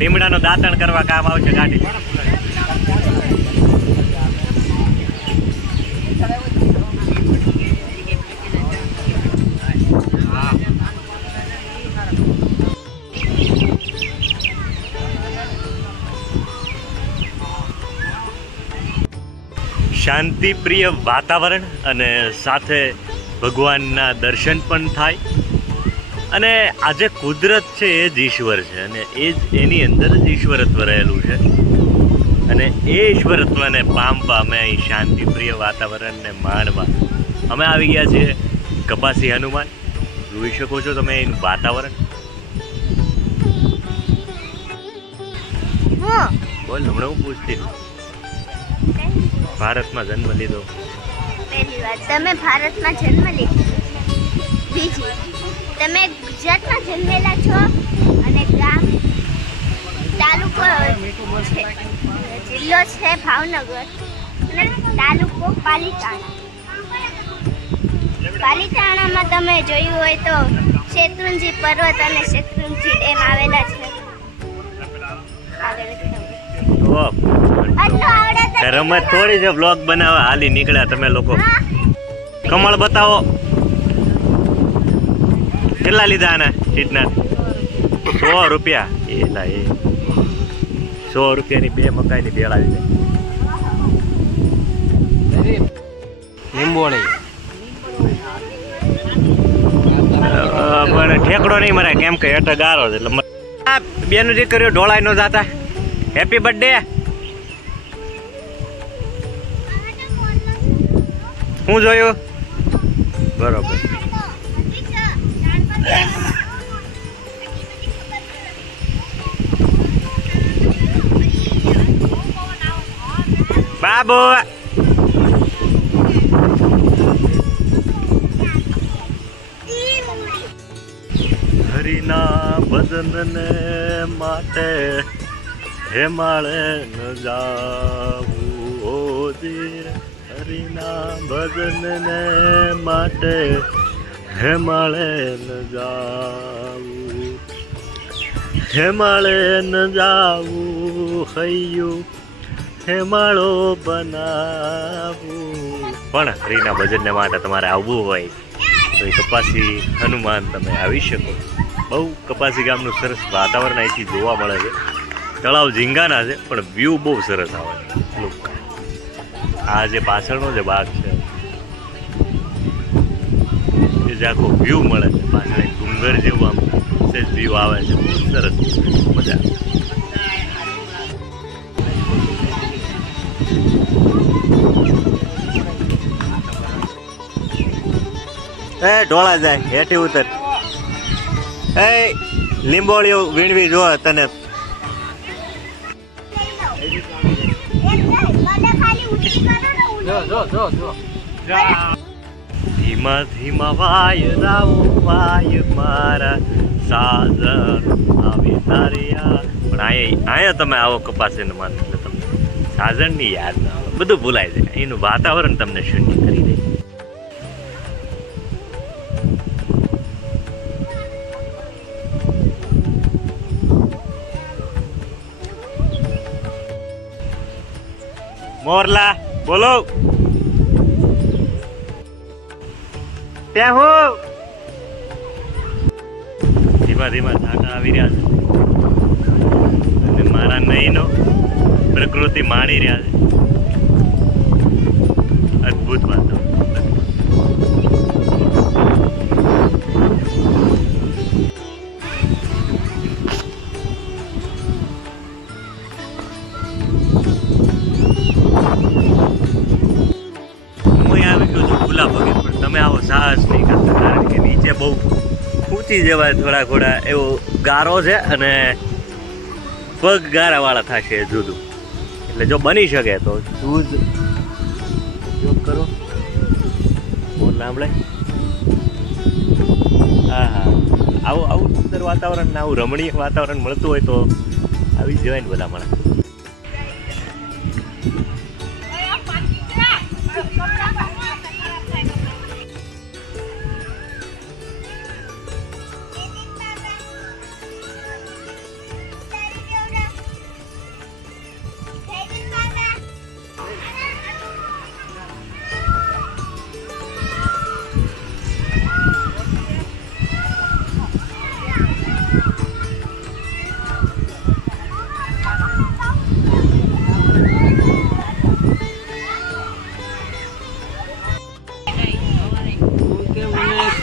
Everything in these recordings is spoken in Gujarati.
લીમડાનો દાંતણ કરવા કામ આવશે ગાડી. શાંતિપ્રિય વાતાવરણ અને સાથે ભગવાનના દર્શન પણ થાય. અને આજે કુદરત છે એ જ ઈશ્વર છે અને એ જ એની અંદર જ ઈશ્વરત્વ રહેલું છે. અને એ ઈશ્વરત્વને પામવા અમે અહીં શાંતિપ્રિય વાતાવરણને માણવા અમે આવી ગયા છીએ કપાસી હનુમાન. જોઈ શકો છો તમે એનું વાતાવરણ. બોલ, હમણાં હું પૂછતી ભારતમાં જન્મ લીધો. પહેલી વાત તમે ભારતમાં જન્મ લીધો. બીજી તમે ગુજરાતમાં જન્મેલા છો અને ગામ તાલુકો છે, જિલ્લો છે ભાવનગર અને તાલુકો પાલીતાણા. પાલીતાણામાં તમે જોયું હોય તો શેત્રુંજી પર્વત અને શેત્રુંજી ડેમ આવેલા છે. રમત થોડી છે બ્લોગ બનાવવા હાલી નીકળ્યા તમે લોકો. કમળ બતાવો. કેટલા લીધા આના ચીટના? 100 રૂપિયા. એલા એ 100 રૂપિયાની 2 મકાઈની બેળ આવી જાય. લીંબોળી પણ ઠેકડો નહીં મરે કેમ કે હેઠ ગારો છે એટલે બેનું દીકરીઓ ઢોળાઈ નો જાતા. Happy birthday. હું જોયું બરોબર. બાબુ હરિના ભજનને માટે હેમાળે ન જાવું ઓજી. હરિના ભજનને માટે હેમાળે ન જાવું. હેમાળે ન જાવું હૈયું હેમાળો બનાવું. પણ હરિના ભજનને માટે તમારે આવવું હોય તો એ કપાસી હનુમાન તમે આવી શકો. બહુ કપાસી ગામનું સરસ વાતાવરણ અહીંથી જોવા મળે છે. તળાવ ઝીંગાના છે પણ વ્યૂ બહુ સરસ આવે છે. આ જે પાછળનો જે ભાગ છે એ જે આખો વ્યૂ મળે છે પાછળ એક ડુંગર જેવું આમ સેજ વ્યૂ આવે છે. બહુ સરસ મજા. એ ઢોળા જાય હેઠી ઉતર. એ લીંબોળીઓ વીણવી જો તને. મને ધીમા ધીમા વાય રાવો વાય મારા સાજન આવે તારિયા. પણ અહીંયા તમે આવો કપાસેને માન એટલે તમને સાજણની યાદ ના આવે, બધું ભૂલાય જાય. એનું વાતાવરણ તમને શૂન્ય કરી દે. મોરલા બોલો ત્યાં હો. ધીમા ધીમા ઝાંટા આવી રહ્યા છે અને મારા નયનો પ્રકૃતિ માણી રહ્યા છે. અદ્ભુત વાતાવરણ. તમે આવો સાહસ નહીં કરતા, કારણ કે નીચે બહુ ઊંચી જવાય, થોડા એવો ગારો છે અને પગ ગારાવાળા થશે જુદું. એટલે જો બની શકે તો દૂધ ઉપયોગ કરો. બહુ લાંબળાય. હા હા, આવું સુંદર વાતાવરણ ને આવું રમણીય વાતાવરણ મળતું હોય તો આવી જવાય ને બધા મળે.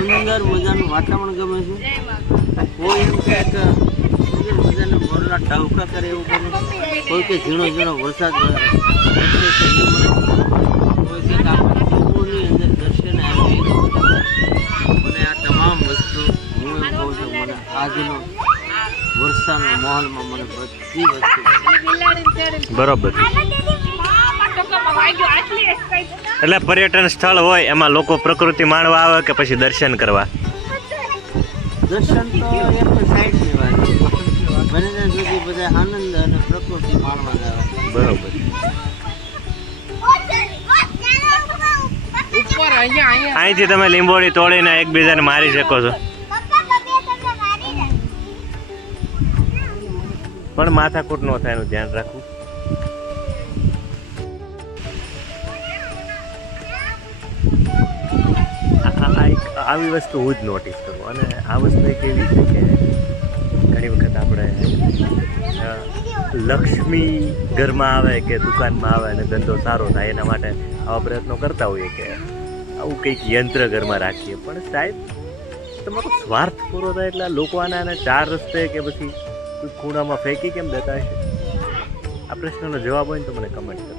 સુંદર મજાનું વાતાવરણ ગમે છે. કોઈ એમ કે સુંદર મજાના મોરલા ટાવકા કરે એવું ગમે, કોઈ કે ઝીણો ઝીણો વરસાદ વરસે છે એ મને, કોઈ કે આપણે પ્રભુની અંદર દર્શન આવે એ મને. આ તમામ વસ્તુ હું એમ કહું છું, મને આજનો વરસાદનો માહોલમાં મને બધી વસ્તુ બરોબર. એટલે પર્યટન સ્થળ હોય એમાં લોકો પ્રકૃતિ માણવા આવે કે પછી દર્શન કરવા? દર્શન તો એક સાઈડની વાત છે, બને ત્યાં સુધી બધા આનંદ અને પ્રકૃતિ માણવા જ આવે. બરોબર. અહીંથી તમે લીંબોડી તોડીને એકબીજાને મારી શકો છો, પણ માથાકૂટ ન થાય એનું ધ્યાન રાખવું. આવી વસ્તુ હું જ નોટિસ કરું. અને આ વસ્તુ એક એવી છે કે ઘણી વખત આપણે લક્ષ્મી ઘરમાં આવે કે દુકાનમાં આવે અને ધંધો સારો થાય એના માટે આવા પ્રયત્નો કરતા હોઈએ કે આવું કંઈક યંત્ર ઘરમાં રાખીએ, પણ સાહેબ તમારો સ્વાર્થ પૂરો થાય એટલે લોકો આના ચાર રસ્તે કે પછી કોઈ ખૂણામાં ફેંકી કેમ દેતા હશે? આ પ્રશ્નનો જવાબ હોય ને તો મને કમેન્ટ કરજો.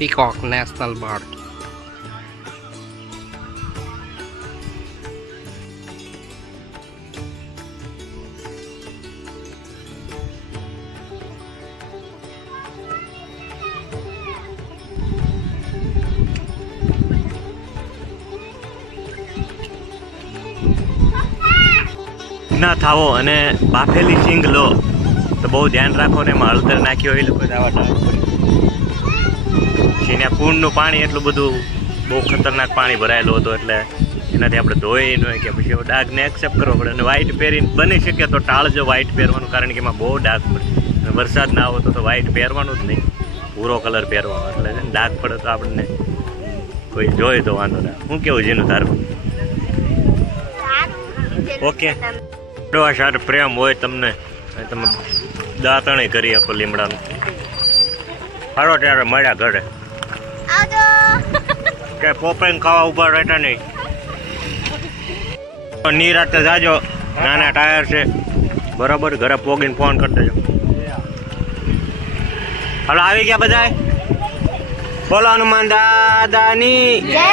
Peacock National Park. ના થાવો અને બાફેલી સિંગ લો તો બહુ ધ્યાન રાખો ને એમાં હળદર નાખ્યો એ લોકો આવા ટાળો જેને પૂરનું પાણી એટલું બધું બહુ ખતરનાક પાણી ભરાયેલું હતું એટલે એનાથી આપણે ધોઈ ન હોય કે પછી એવો ડાઘને એક્સેપ્ટ કરવો પડે. અને વ્હાઈટ પહેરીને બની શકે તો ટાળજો વ્હાઈટ પહેરવાનું, કારણ કે એમાં બહુ ડાઘ પડે. અને વરસાદ ના આવો તો વ્હાઈટ પહેરવાનું જ નહીં, ભૂરો કલર પહેરવાનો. એટલે છે ને ડાઘ પડે તો આપણને કોઈ જોઈ તો વાંધો ના. શું કેવું જેનું તારું? ઓકે, આ સારો પ્રેમ હોય તમને, તમે દાંતણે કરી આપો લીમડાનું. હારો ત્યારે મળ્યા ઘરે આવજો. કે પોપૈન ખાવા ઉભા રહેતા નહીં. નિરાતે જાજો, નાના ટાયર છે બરાબર. ઘરે પોગીને ફોન કરી દેજો. હાલો આવી ગયા બધાય? બોલો હનુમાન દાદાની જય.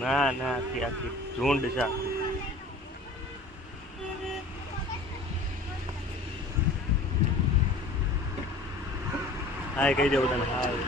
ના ના, આખી આખી ઝુંડ છે આખું. હાય કહી દો બધાને હાય.